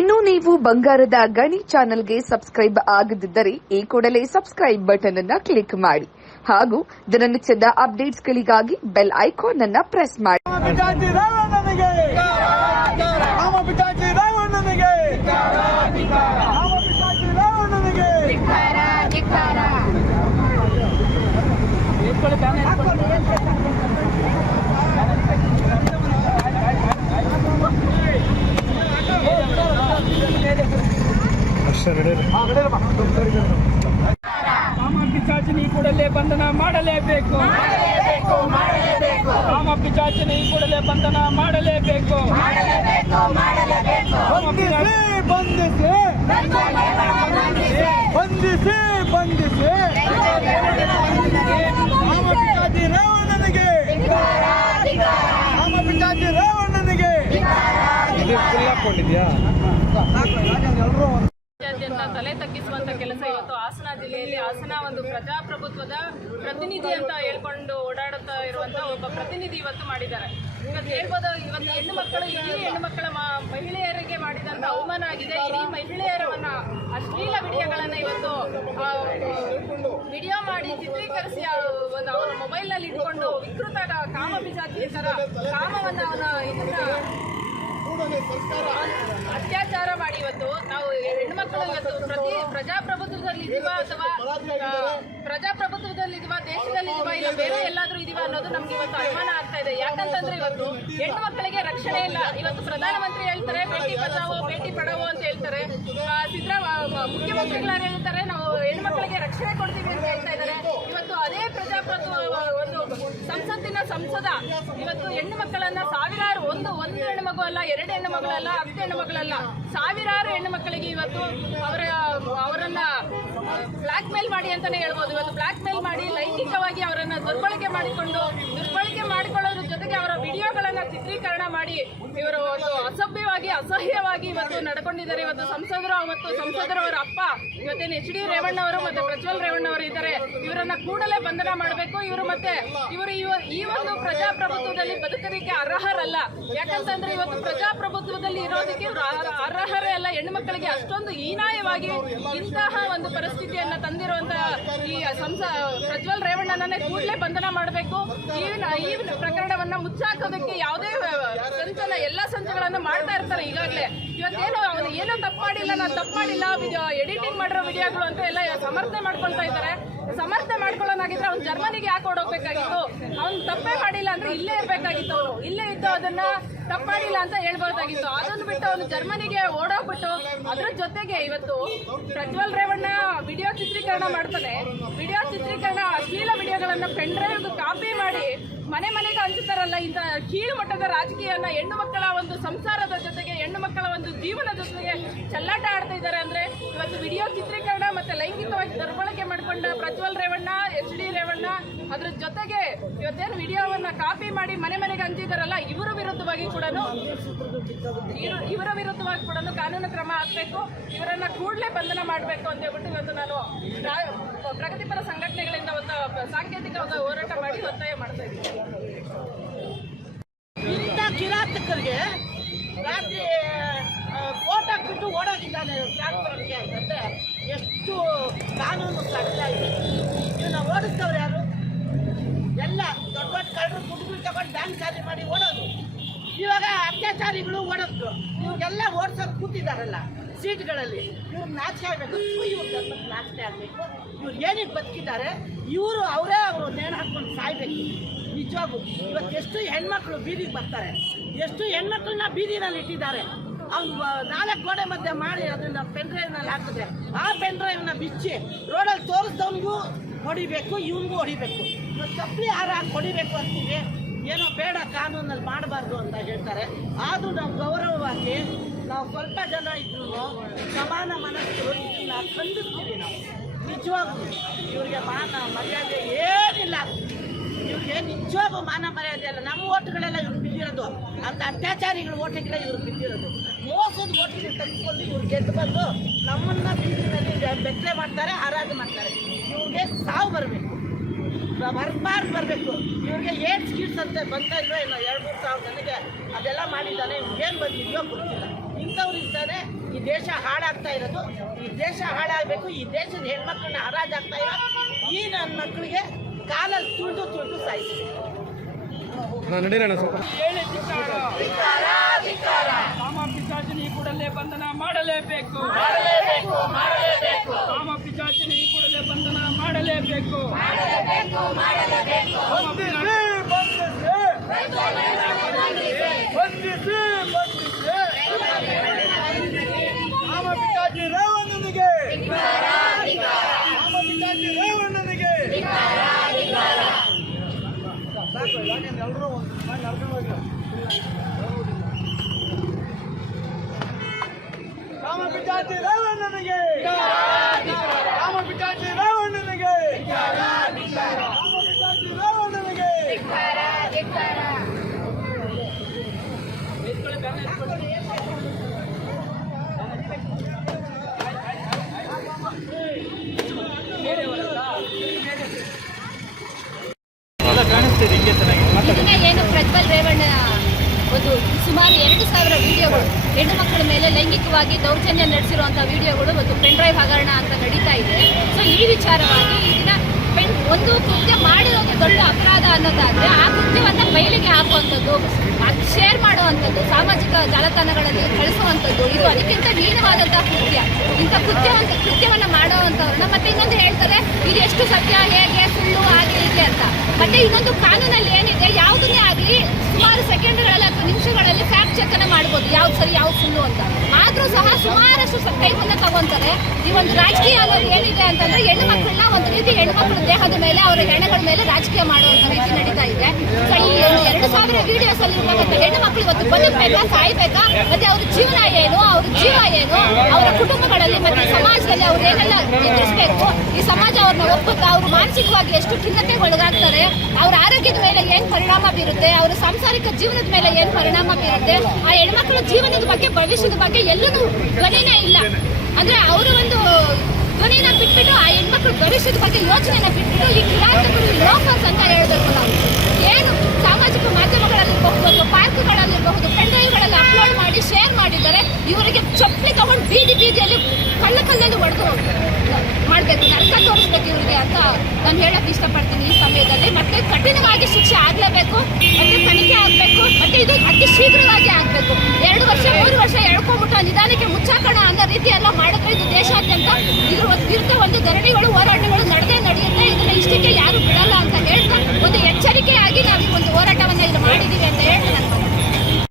ಇನ್ನು ನೀವು ಬಂಗಾರದ ಗಣಿ ಚಾನೆಲ್ಗೆ ಸಬ್ಸ್ಕ್ರೈಬ್ ಆಗದಿದ್ದರೆ ಈ ಕೂಡಲೇ ಸಬ್ಸ್ಕ್ರೈಬ್ ಬಟನ್ ಅನ್ನು ಕ್ಲಿಕ್ ಮಾಡಿ ಹಾಗೂ ದಿನನಿತ್ಯದ ಅಪ್ಡೇಟ್ಸ್ಗಳಿಗಾಗಿ ಬೆಲ್ ಐಕಾನ್ ಅನ್ನು ಪ್ರೆಸ್ ಮಾಡಿ. ಪಿಚಾಚಿನಿ ಕೂಡಲೇ ಬಂಧನ ಮಾಡಲೇಬೇಕು. ಕಾಮ ಪಿಚಾಚಿನಿ ಕೂಡಲೇ ಬಂಧನ ಮಾಡಲೇಬೇಕು. ಬಂಧಿಸಿ ಬಂಧಿಸಿ ಬಂಧಿಸಿ ಕಾಮ ಪಿಚಾಚಿ ರೇವಣ್ಣನಿಗೆ, ಕಾಮ ಪಿಚಾಚಿ ರೇವಣ್ಣನಿಗೆ ರಾಜ್ಯಾದ್ಯಂತ ತಲೆ ತಗ್ಗಿಸುವಂತ ಕೆಲಸ ಇವತ್ತು ಹಾಸನ ಜಿಲ್ಲೆಯಲ್ಲಿ ಹಾಸನ ಒಂದು ಪ್ರಜಾಪ್ರಭುತ್ವದ ಪ್ರತಿನಿಧಿ ಅಂತ ಹೇಳ್ಕೊಂಡು ಓಡಾಡುತ್ತಾ ಇರುವಂತ ಒಬ್ಬ ಪ್ರತಿನಿಧಿ ಇವತ್ತು ಮಾಡಿದ್ದಾರೆ. ಇವತ್ತು ಹೇಳ್ಬೋದು, ಇವತ್ತು ಹೆಣ್ಣು ಮಕ್ಕಳು, ಇಡೀ ಹೆಣ್ಣು ಮಕ್ಕಳ ಮಹಿಳೆಯರಿಗೆ ಮಾಡಿದಂತ ಅವಮಾನ ಆಗಿದೆ. ಇಡೀ ಮಹಿಳೆಯರನ್ನ ಅಶ್ಲೀಲ ವಿಡಿಯೋಗಳನ್ನ ಇವತ್ತು ವಿಡಿಯೋ ಮಾಡಿ ಚಿತ್ರೀಕರಿಸಿ ಒಂದು ಅವರ ಮೊಬೈಲ್ ನಲ್ಲಿ ಇಟ್ಕೊಂಡು ವಿಕೃತ ಕಾಮ ಪಿಶಾಚಿ ತರ ಕಾಮವನ್ನ ಇದನ್ನ ಅತ್ಯಾಚಾರ ಮಾಡಿ ಇವತ್ತು ನಾವು ಹೆಣ್ಮಕ್ಳು ಇವತ್ತು ಪ್ರಜಾಪ್ರಭುತ್ವದಲ್ಲಿ ಇದೀವಾ ಅಥವಾ ಪ್ರಜಾಪ್ರಭುತ್ವದಲ್ಲಿ ಇದೀವಾ, ದೇಶದಲ್ಲಿ ಇದೀವಾ, ಇಲ್ಲ ಬೇರೆ ಎಲ್ಲಾದ್ರೂ ಇದೀವಾ ಅನ್ನೋದು ನಮ್ಗೆ ಇವತ್ತು ಅನುಮಾನ ಆಗ್ತಾ ಇದೆ. ಯಾಕಂತಂದ್ರೆ ಇವತ್ತು ಹೆಣ್ಣು ಮಕ್ಕಳಿಗೆ ರಕ್ಷಣೆ ಇಲ್ಲ. ಇವತ್ತು ಪ್ರಧಾನಮಂತ್ರಿ ಹೇಳ್ತಾರೆ ಬೇಟಿ ಬಚಾವೋ ಬೇಟಿ ಪಡಾವೋ ಅಂತ ಹೇಳ್ತಾರೆ. ಮುಖ್ಯಮಂತ್ರಿಗಳು ಹೇಳ್ತಾರೆ ನಾವು ಹೆಣ್ಣು ಮಕ್ಕಳಿಗೆ ರಕ್ಷಣೆ ಕೊಡ್ತೀವಿ ಅಂತ ಹೇಳ್ತಾ ಇದ್ದಾರೆ. ಇವತ್ತು ಅದೇ ಪ್ರಜಾಪ್ರಭುತ್ವ ಒಂದು ಸಂಸತ್ತಿನ ಸಂಸದ ಇವತ್ತು ಹೆಣ್ಣು ಮಕ್ಕಳನ್ನ ಸಾವಿರಾರು ಒಂದು ಹೆಣ್ಣು ಮಗು ಅಲ್ಲ, ಎರಡು ಹೆಣ್ಣು ಮಗಳಲ್ಲ, 10 ಹೆಣ್ಣು ಮಗಳಲ್ಲ, ಸಾವಿರಾರು ಹೆಣ್ಣು ಮಕ್ಕಳಿಗೆ ಇವತ್ತು ಅವರನ್ನ ಬ್ಲಾಕ್ ಮೇಲ್ ಮಾಡಿ ಅಂತಾನೆ ಹೇಳ್ಬೋದು. ಇವತ್ತು ಬ್ಲಾಕ್ ಮೇಲ್ ಮಾಡಿ ಲೈಂಗಿಕವಾಗಿ ಅವರನ್ನ ದುರ್ಬಳಕೆ ಮಾಡಿಕೊಳ್ಳೋದ್ರ ಜೊತೆಗೆ ಅವರ ವಿಡಿಯೋಗಳನ್ನ ಚಿತ್ರೀಕರಣ ಮಾಡಿ ಇವರು ಒಂದು ಅಸಹ್ಯವಾಗಿ ಇವತ್ತು ನಡ್ಕೊಂಡಿದ್ದಾರೆ. ಇವತ್ತು ಸಂಸದರು ಮತ್ತು ಸಂಸದರವರ ಅಪ್ಪ ಇವತ್ತೇನು HD ರೇವಣ್ಣ ಅವರು ಮತ್ತೆ ಪ್ರಜ್ವಲ್ ರೇವಣ್ಣ ಅವರು ಇದ್ದಾರೆ. ಇವರನ್ನ ಕೂಡಲೇ ಬಂಧನ ಮಾಡಬೇಕು. ಇವರು ಈ ಒಂದು ಪ್ರಜಾಪ್ರಭುತ್ವದಲ್ಲಿ ಬದುಕಲಿಕ್ಕೆ ಅರ್ಹರಲ್ಲ. ಯಾಕಂತಂದ್ರೆ ಇವತ್ತು ಪ್ರಜಾಪ್ರಭುತ್ವದಲ್ಲಿ ಇರೋದಕ್ಕೆ ಅರ್ಹರೇ ಅಲ್ಲ. ಹೆಣ್ಣು ಮಕ್ಕಳಿಗೆ ಅಷ್ಟೊಂದು ಹೀನಾಯವಾಗಿ ಇಂತಹ ಒಂದು ಪರಿಸ್ಥಿತಿಯನ್ನ ತಂದಿರುವಂತ ಈ ಪ್ರಜ್ವಲ್ ರೇವಣ್ಣನೇ ಕೂಡಲೇ ಬಂಧನ ಮಾಡಬೇಕು. ಈ ಪ್ರಕರಣವನ್ನ ಮುಚ್ಚಾಕೋದಕ್ಕೆ ಯಾವುದೇ ಎಲ್ಲಾ ಸಂಚಗಳನ್ನು ಮಾಡ್ತಾ ಇರ್ತಾರೆ. ಈಗಾಗಲೇ ಇವತ್ತೇನು ಅವನು ಏನೋ ತಪ್ಪು ಮಾಡಿಲ್ಲ, ನಾನು ತಪ್ಪು ಮಾಡಿಲ್ಲ, ಎಡಿಟಿಂಗ್ ಮಾಡಿರೋ ವಿಡಿಯೋಗಳು ಅಂತ ಎಲ್ಲ ಸಮರ್ಥನೆ ಮಾಡ್ಕೊಳ್ತಾ ಇದ್ದಾರೆ. ಸಮರ್ಥನೆ ಮಾಡ್ಕೊಳ್ಳೋನಾಗಿದ್ರೆ ಅವ್ನು ಜರ್ಮನಿಗೆ ಯಾಕೆ ಓಡೋಗ್ಬೇಕಾಗಿತ್ತು? ಅವ್ನು ತಪ್ಪೇ ಮಾಡಿಲ್ಲ ಅಂದ್ರೆ ಇಲ್ಲೇ ಇರ್ಬೇಕಾಗಿತ್ತು. ಅವನು ಇಲ್ಲೇ ಇದ್ದು ಅದನ್ನ ತಪ್ಪು ಮಾಡಿಲ್ಲ ಅಂತ ಹೇಳ್ಬೋದಾಗಿತ್ತು. ಅದನ್ನು ಬಿಟ್ಟು ಅವನು ಜರ್ಮನಿಗೆ ಓಡೋಗ್ಬಿಟ್ಟು ಅದ್ರ ಜೊತೆಗೆ ಇವತ್ತು ಪ್ರಜ್ವಲ್ ರೇವಣ್ಣ ವಿಡಿಯೋ ಚಿತ್ರೀಕರಣ ಮಾಡ್ತಾನೆ. ವಿಡಿಯೋ ಚಿತ್ರೀಕರಣ ಅಶ್ಲೀಲ ವಿಡಿಯೋಗಳನ್ನ ಪೆನ್ ಡ್ರೈವ್ ಕಾಪಿ ಮಾಡಿ ಮನೆಗೆ ಹಂಚುತ್ತಾರಲ್ಲ. ಇಂಥ ಕೀಳು ಮಟ್ಟದ ರಾಜಕೀಯನ ಹೆಣ್ಣು ಮಕ್ಕಳ ಒಂದು ಸಂಸಾರದ ಜೊತೆಗೆ, ಹೆಣ್ಣು ಮಕ್ಕಳ ಒಂದು ಜೀವನ ಜೊತೆಗೆ ಚೆಲ್ಲಾಟ ಆಡ್ತಾ ಇದ್ದಾರೆ. ಅಂದ್ರೆ ಇವತ್ತು ವಿಡಿಯೋ ಚಿತ್ರೀಕರಣ ಮತ್ತೆ ಲೈಂಗಿಕವಾಗಿ ದುರ್ಬಳಕೆ ಮಾಡಿಕೊಂಡ ಪ್ರಜ್ವಲ್ ರೇವಣ್ಣ, HD ರೇವಣ್ಣ, ಅದ್ರ ಜೊತೆಗೆ ಇವತ್ತೇನು ವಿಡಿಯೋವನ್ನ ಕಾಪಿ ಮಾಡಿ ಮನೆಗೆ ಹಂಚಿದಾರಲ್ಲ, ಇವರ ವಿರುದ್ಧವಾಗಿ ಕೂಡ ಕಾನೂನು ಕ್ರಮ ಆಗ್ಬೇಕು. ಇವರನ್ನ ಕೂಡಲೇ ಬಂಧನ ಮಾಡಬೇಕು ಅಂತ ಹೇಳ್ಬಿಟ್ಟು ಇವತ್ತು ನಾನು ಪ್ರಗತಿಪರ ಸಂಘಟನೆಗಳಿಂದ ಒಂದು ಸಾಂಕೇತಿಕ ಹೋರಾಟ ಮಾಡಿ ಒತ್ತಾಯ ಮಾಡ್ತಾ ಇದ್ದೀನಿ. ಇಂಥ ಕಿರಾತಕರಿಗೆ ರಾತ್ರಿ ಕೋಟ್ ಹಾಕ್ಬಿಟ್ಟು ಓಡೋಗಿದ್ದಾನೆ ಟ್ರಾನ್ಸ್ಫರ್ಗೆ ಅಂದರೆ ಎಷ್ಟು ಕಾನೂನು ಕಟ್ತಾ ಇದೆ. ಇವನ್ನ ಓಡಿಸ್ತವ್ರು ಯಾರು? ಎಲ್ಲ ದೊಡ್ಡ ಕಳ್ಳರು ಕುಡ್ಗಳು ತಗೊಂಡು ಬ್ಯಾಂಕ್ ಖಾಲಿ ಮಾಡಿ ಓಡೋದು. ಇವಾಗ ಅತ್ಯಾಚಾರಿಗಳು ಓಡೋದು. ಇವಾಗೆಲ್ಲ ಓಡಿಸೋದು ಕೂತಿದ್ದಾರಲ್ಲ ಸೀಟ್ಗಳಲ್ಲಿ. ಇವ್ರು ನಾಚಿಕೆ ಆಗಬೇಕು, ಇವ್ರ ಜನ್ಮಕ್ಕೆ ನಾಚಿಕೆ ಆಗಬೇಕು. ಇವ್ರು ಏನಿಗೆ ಬದುಕಿದ್ದಾರೆ, ಅವರೇ ನೇಣು ಹಾಕ್ಕೊಂಡು ಸಾಯ್ಬೇಕು. ನಿಜವಾಗೂ ಇವತ್ತು ಎಷ್ಟು ಹೆಣ್ಮಕ್ಳು ಬೀದಿಗೆ ಬರ್ತಾರೆ, ಎಷ್ಟು ಹೆಣ್ಮಕ್ಳನ್ನ ಬೀದಿನಲ್ಲಿ ಇಟ್ಟಿದ್ದಾರೆ. ಅವ್ನು 4 ಗೋಡೆ ಮಧ್ಯೆ ಮಾಡಿ ಅದನ್ನ ಪೆನ್ ಡ್ರೈವ್ನಲ್ಲಿ ಹಾಕಿದ್ರೆ ಆ ಪೆನ್ ಡ್ರೈವ್ನ ಬಿಚ್ಚಿ ರೋಡಲ್ಲಿ ತೋರಿಸ್ದವನಿಗೂ ಹೊಡಿಬೇಕು, ಇವನಿಗೂ ಹೊಡಿಬೇಕು. ಇವತ್ತು ಚಪ್ಪಲಿ ಹಾರ ಹಾಕಿ ಹೊಡಿಬೇಕು ಅಂತೀವಿ. ಏನೋ ಬೇಡ, ಕಾನೂನಲ್ಲಿ ಮಾಡಬಾರ್ದು ಅಂತ ಹೇಳ್ತಾರೆ. ಆದರೂ ನಾವು ಗೌರವವಾಗಿ ನಾವು ಸ್ವಲ್ಪ ಜನ ಇದ್ರೂ ಸಮಾನ ಮನಸ್ಸರು ಇದನ್ನ ಖಂಡಿಸ್ತೀವಿ. ನಾವು ನಿಜವಾಗ್ಲೂ ಇವ್ರಿಗೆ ಮಾನ ಮರ್ಯಾದೆ ಏನಿಲ್ಲ. ಇವ್ರಿಗೆ ನಿಜವಾಗೂ ಮಾನ ಮರ್ಯಾದೆ ಅಲ್ಲ. ನಮ್ಮ ಓಟ್ಗಳೆಲ್ಲ ಇವ್ರು ಬಿದ್ದಿರೋದು, ಅಂತ ಅತ್ಯಾಚಾರಿಗಳ ಓಟಿಗೆಲ್ಲ ಇವ್ರು ಬಿದ್ದಿರೋದು. ಮೋಸದ ಓಟಿಗೆ ತೆಗೆದುಕೊಂಡು ಇವ್ರು ಗೆದ್ದು ಬಂದು ನಮ್ಮನ್ನ ಬೀದಿನಲ್ಲಿ ಬೆತ್ತಲೆ ಮಾಡ್ತಾರೆ, ಹರಾಜು ಮಾಡ್ತಾರೆ. ಇವ್ರಿಗೆ ಸಾವು ಬರಬೇಕು, ಬರಬೇಕು. ಇವ್ರಿಗೆ ಏಡ್ಸ್ ಕಿಡ್ಸ್ ಅಂತ ಬಂತಾ ಇಲ್ವೋ ಏನೋ 2-3 ಸಾವಿರ ಜನಕ್ಕೆ ಅದೆಲ್ಲ ಮಾಡಿದ್ದಾನೆ. ಇವ್ರಿಗೇನು ಬಂದಿದೆಯೋ ಗೊತ್ತಿಲ್ಲ. ಇಂಥವ್ರಿಂದಾನೆ ಈ ದೇಶ ಹಾಳಾಗ್ತಾ ಇರೋದು. ಈ ದೇಶ ಹಾಳಾಗಬೇಕು, ಈ ದೇಶದ ಹೆಣ್ಮಕ್ಳನ್ನ ಹರಾಜಾಗ್ತಾ ಇರೋ ಈ ನನ್ನ ಮಕ್ಕಳಿಗೆ ಕಾಲಲ್ಲಿ ತುಳಿದು ಸಾಯಿಸ್ಬೇಕು. ಕಾಮ ಪಿಶಾಚಿನಿ ಕೂಡಲೇ ಬಂಧನ ಮಾಡಲೇಬೇಕು. ಕಾಮ ಪಿಶಾಚಿನಿ ಕೂಡಲೇ ಬಂಧನ ಮಾಡಲೇಬೇಕು. ಬಂಧಿಸಿ ಕಾಮ ಪಿಶಾಚಿ ರೇವಣ್ಣನಿಗೆ, ಕಾಮ ಪಿಶಾಚಿ ರೇವಣ್ಣನಿಗೆ. ಎಲ್ಲರೂ ಕಾಮ ಪಿಶಾಚಿ ರೇವಣ್ಣನಿಗೆ, ಕಾಮ ಪಿಶಾಚಿ ರೇವಣ್ಣನಿಗೆ, ಕಾಮ ಪಿಶಾಚಿ ರೇವಣ್ಣನಿಗೆ. ಇದನ್ನ ಏನು ಪ್ರಜ್ವಲ್ ರೇವಣ್ಣ ಒಂದು ಸುಮಾರು 2,000 ವಿಡಿಯೋಗಳು ಹೆಣ್ಣು ಮಕ್ಕಳ ಮೇಲೆ ಲೈಂಗಿಕವಾಗಿ ದೌರ್ಜನ್ಯ ನಡೆಸಿರುವಂಥ ವಿಡಿಯೋಗಳು ಒಂದು ಪೆನ್ ಡ್ರೈವ್ ಹಗರಣ ಅಂತ ನಡೀತಾ ಇದೆ. ಸೊ ಈ ವಿಚಾರವಾಗಿ ಇದನ್ನ ಒಂದು ಕೃತ್ಯ ಮಾಡಿರೋದು ದೊಡ್ಡ ಅಪರಾಧ ಅನ್ನೋದಾದ್ರೆ ಆ ಕೃತ್ಯವನ್ನ ಬಯಲಿಗೆ ಹಾಕುವಂಥದ್ದು, ಶೇರ್ ಮಾಡುವಂಥದ್ದು, ಸಾಮಾಜಿಕ ಜಾಲತಾಣಗಳಲ್ಲಿ ಕಳಿಸುವಂಥದ್ದು ಇದು ಅದಕ್ಕಿಂತ ಹೀನವಾದಂತಹ ಕೃತ್ಯ. ಇಂಥ ಕೃತ್ಯವನ್ನ ಮಾಡುವಂಥವ್ರನ್ನ ಮತ್ತೆ ಇನ್ನೊಂದು ಹೇಳ್ತಾರೆ ಇದು ಎಷ್ಟು ಸತ್ಯ, ಹೇಗೆ, ಸುಳ್ಳು, ಹಾಗೆ ಹೀಗೆ ಅಂತ. ಮತ್ತೆ ಇನ್ನೊಂದು ಕಾನೂನಲ್ಲಿ ಏನಿದೆ, ಯಾವುದನ್ನೇ ಆಗಲಿ ಸುಮಾರು ಸೆಕೆಂಡ್ಗಳಲ್ಲಿ ಅಥವಾ ನಿಮಿಷಗಳಲ್ಲಿ ಫ್ಯಾಕ್ಟ್ ಚೆಕ್ ಅನ್ನ ಮಾಡ್ಬೋದು, ಯಾವ್ದು ಸರಿ ಯಾವ್ದು ಸುಳ್ಳು ಅಂತ. ಆದ್ರೂ ಸಹ ಸುಮಾರಷ್ಟು ಟೈಮನ್ನ ತಗೊಂತಾರೆ. ಈ ಒಂದು ರಾಜಕೀಯ ಅನ್ನೋದು ಏನಿದೆ ಅಂತಂದ್ರೆ ಹೆಣ್ಣು ಮಕ್ಕಳನ್ನ ಒಂದು ರೀತಿ ಹೆಣ್ಣು ಮಕ್ಕಳ ದೇಹದ ಮೇಲೆ ಅವರ ಹೆಣ್ಣಗಳ ಮೇಲೆ ರಾಜಕೀಯ ಮಾಡುವಂತ ರೀತಿ ನಡೀತಾ ಇದೆ. ಸೊ ಈ 2,000 ವಿಡಿಯೋಸ್ ಅಲ್ಲಿ ಇರುವಂತ ಹೆಣ್ಣು ಮಕ್ಕಳು ಇವತ್ತು ಬದುಕಬೇಕಾ, ಸಾಯ್ಬೇಕಾ, ಮತ್ತೆ ಅವ್ರ ಜೀವನ ಏನು, ಅವ್ರ ಜೀವ ಏನು, ಅವರ ಕುಟುಂಬಗಳಲ್ಲಿ ಮತ್ತೆ ಸಮಾಜದಲ್ಲಿ ಅವ್ರು ಏನೆಲ್ಲ ಎದುರಿಸಬೇಕು, ಈ ಸಮಾಜ ಅವ್ರನ್ನ ಒಪ್ಪುತ್ತಾ, ಅವ್ರು ಮಾನಸಿಕವಾಗಿ ಎಷ್ಟು ಖಿನ್ನತೆಗೆ ಒಳಗಾಗ್ತಾರೆ, ಅವ್ರ ಆರೋಗ್ಯದ ಮೇಲೆ ಏನ್ ಪರಿಣಾಮ ಬೀರುತ್ತೆ, ಅವರ ಸಾಂಸಾರಿಕ ಜೀವನದ ಮೇಲೆ ಏನ್ ಪರಿಣಾಮ ಬೀರುತ್ತೆ, ಆ ಹೆಣ್ಮಕ್ಳ ಜೀವನದ ಬಗ್ಗೆ, ಭವಿಷ್ಯದ ಬಗ್ಗೆ ಎಲ್ಲೂ ಧ್ವನಿನೇ ಇಲ್ಲ. ಅಂದ್ರೆ ಅವರ ಒಂದು ಧ್ವನಿನ ಬಿಟ್ಬಿಟ್ಟು ಆ ಹೆಣ್ಮಕ್ಳ ಭವಿಷ್ಯದ ಬಗ್ಗೆ ಯೋಚನೆನ ಬಿಟ್ಬಿಟ್ಟು ಈ ಕಿರಾತಕರು ಲೋಕಲ್ಸ್ ಅಂತ ಹೇಳ್ಬೇಕು. ನಾವು ಏನು ಸಾಮಾಜಿಕ ಮಾಧ್ಯಮಗಳಲ್ಲಿರಬಹುದು ಅಥವಾ ಪಾರ್ಕ್ಗಳಲ್ಲಿರಬಹುದು ಪೆನ್ಡ್ರೈವ್ಗಳಲ್ಲಿ ಅಪ್ಲೋಡ್ ಮಾಡಿ ಶೇರ್ ಮಾಡಿದ್ದಾರೆ. ಇವರಿಗೆ ಚಪ್ಪಲಿ ತಗೊಂಡು ಬೀದಿಯಲ್ಲಿ ಕಲ್ಲಲ್ಲಿ ಹೊಡೆದು ಮಾಡಬೇಕು, ನರಕ ತೋರಿಸ್ಬೇಕು ಇವರಿಗೆ ಅಂತ ನಾನು ಹೇಳಕ್ ಇಷ್ಟಪಡ್ತೀನಿ ಈ ಸಮಯದಲ್ಲಿ. ಮತ್ತೆ ಕಠಿಣವಾಗಿ ಶಿಕ್ಷೆ ಆಗ್ಲೇಬೇಕು, ಮತ್ತೆ ತನಿಖೆ ಆಗ್ಬೇಕು, ಮತ್ತೆ ಇದು ಅತಿ ಶೀಘ್ರವಾಗಿ ಆಗ್ಬೇಕು. 2 ವರ್ಷ 3 ವರ್ಷ ಎಳ್ಕೊಂಡ್ಬಿಟ್ಟು ನಿಧಾನಕ್ಕೆ ಮುಚ್ಚಾಕೋಣ ಅನ್ನೋ ರೀತಿ ಎಲ್ಲ ಮಾಡಿದ್ರೆ ಇದು ದೇಶಾದ್ಯಂತ ಇದ್ರ ವಿರುದ್ಧ ಒಂದು ಧರಣಿಗಳು, ಹೋರಾಟಗಳು ನಡೆಯುತ್ತೆ. ಇದನ್ನ ಇಷ್ಟಕ್ಕೆ ಯಾರು ಬಿಡಲ್ಲ ಅಂತ ಹೇಳ್ತಾ ಒಂದು ಎಚ್ಚರಿಕೆಯಾಗಿ ನಾವು ಈ ಒಂದು ಹೋರಾಟವನ್ನ ಇಲ್ಲಿ ಮಾಡಿದೀವಿ ಅಂತ ಹೇಳ್ತಾ